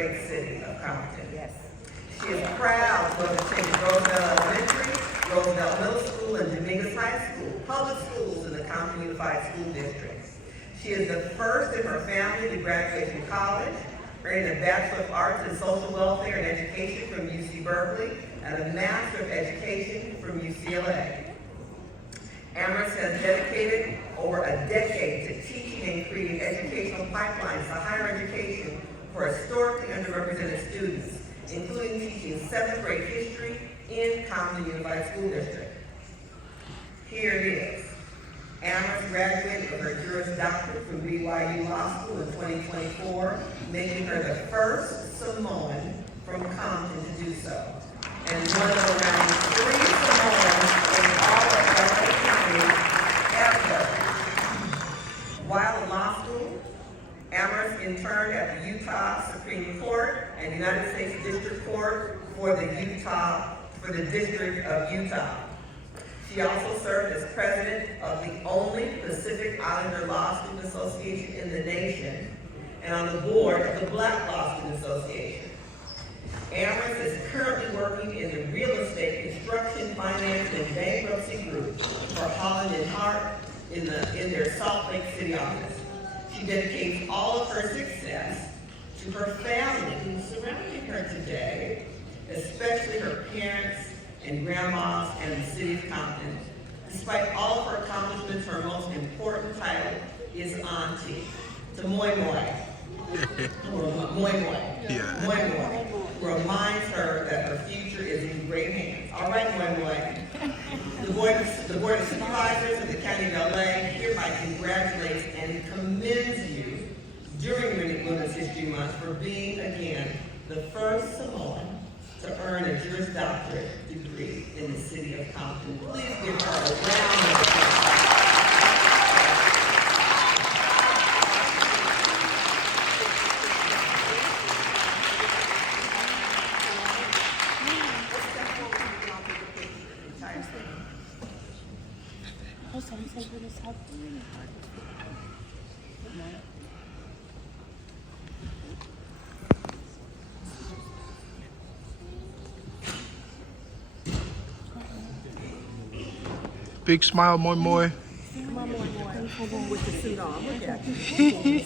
great city of Compton. Yes. She is proud to have attended Roosevelt Elementary, Roosevelt Middle School, and Dominguez High School, public schools in the Compton Unified School District. She is the first in her family to graduate from college, earning a Bachelor of Arts in Social Welfare and Education from UC Berkeley, and a Master of Education from UCLA. Amaris has dedicated over a decade to teaching and creating educational pipelines to higher education for historically underrepresented students, including teaching 7th grade history in Compton Unified School District. Here it is. Amaris graduated with her Juris Doctorate from BYU Law School in 2024, making her the first Samoan from Compton to do so, and one of around 3 Samoans in all of LA County ever. While in law school, Amaris interned at the Utah Supreme Court and United States District Court for the District of Utah. She also served as president of the only Pacific Islander Law Student Association in the nation and on the board of the Black Law Student Association. Amaris is currently working in the real estate, construction, finance, and bankruptcy group for Holland and Hart in their Salt Lake City office. She dedicates all of her success to her family who's surrounding her today, especially her parents and grandmas and the City of Compton. Despite all of her accomplishments, her most important title is Auntie to Moi Moi. Moi Moi. Yeah. Moi Moi reminds her that her future is in great hands. All right, Moi Moi. The Board of Supervisors of the County of LA hereby congratulates and commends you during Women's History Month for being, again, the first Samoan to earn a Juris Doctorate degree in the City of Compton. Please give her a round of applause. Big smile, moi moi. With the suit on. Look at you.